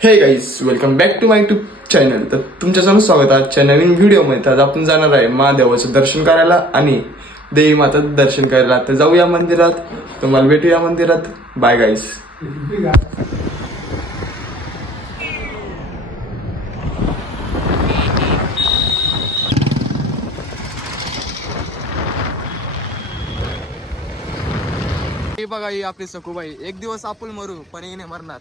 हे guys, welcome back to my YouTube channel. तर तुमच्या सर्व स्वागत आहे आजच्या नवीन व्हिडिओमध्ये. आज आपण जाणार आहे महादेवाचं दर्शन करायला आणि देवी माताचं दर्शन करायला. तर जाऊया मंदिरात, तुम्हाला भेटूया मंदिरात. Bye guys. हे बघा, ही आपली सखूबाई. एक दिवस आपण मरू पण हिने मरणार.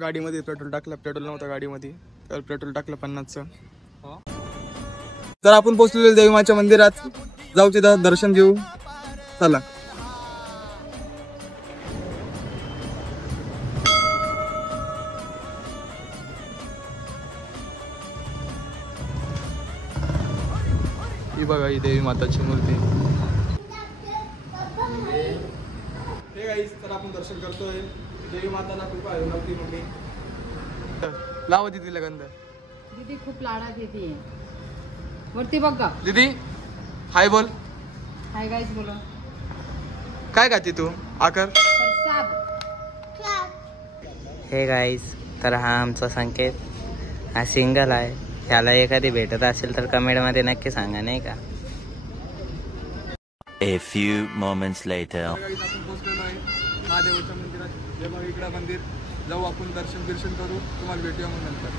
गाडीमध्ये पेट्रोल टाकलं, पेट्रोल नव्हतं गाडीमध्ये, तर पेट्रोल टाकलं 50चं. तर आपण पोहोचलेलो देवीमाच्या मंदिरात. जाऊ तिथं दर्शन घेऊ. चला. ही बघा, ही देवी माताची मूर्ती. हे गाईस, तर आपण दर्शन करतोय. देवी माताला कृपा आहे. नक्की मम्मी लावा दीदीला गंध. दीदी खूप लाडात येते. वरती बघ का दीदी. हाय बोल. हाय गाईस बोला. काय गाती तू? आकर. हे गाईस, तर हा आमचा संकेत. हा सिंगल आहे. ह्याला एखादी भेटत असेल तर कमेंटमध्ये नक्की सांगा, नाही का. A few moments later. आपण पोहोचलेलो आहे महादेवाच्या मंदिरात. हे बघा, इकडं मंदिर. जाऊ आपण दर्शन करू. तुम्हाला भेटूया मग नंतर.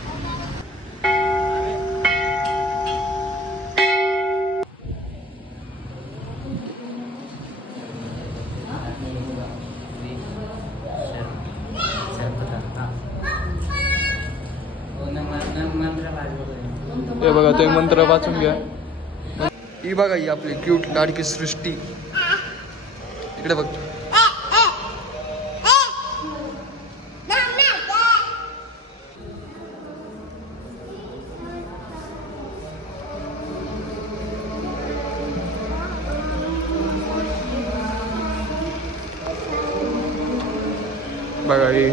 हे बघा, तो मंत्र वाचून घ्या. ही बघा, ही आपली क्यूट लाडकी सृष्टी. इकडे बघ. बघा ही.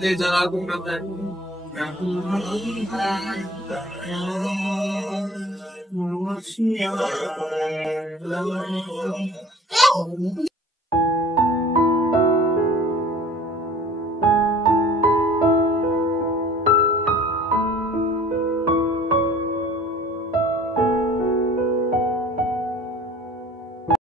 ते जरा